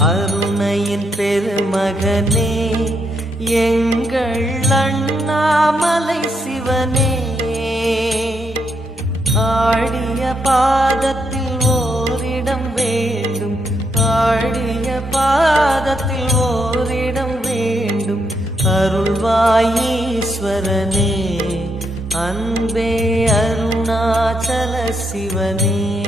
அருணையின் பெருமகனே எங்கள் அண்ணாமலை சிவனே, ஆடிய பாதத்தில் ஓரிடம் வேண்டும், ஆடிய பாதத்தில் ஓரிடம் வேண்டும். அருள்வாயீஸ்வரனே, அன்பே அருணாச்சல சிவனே.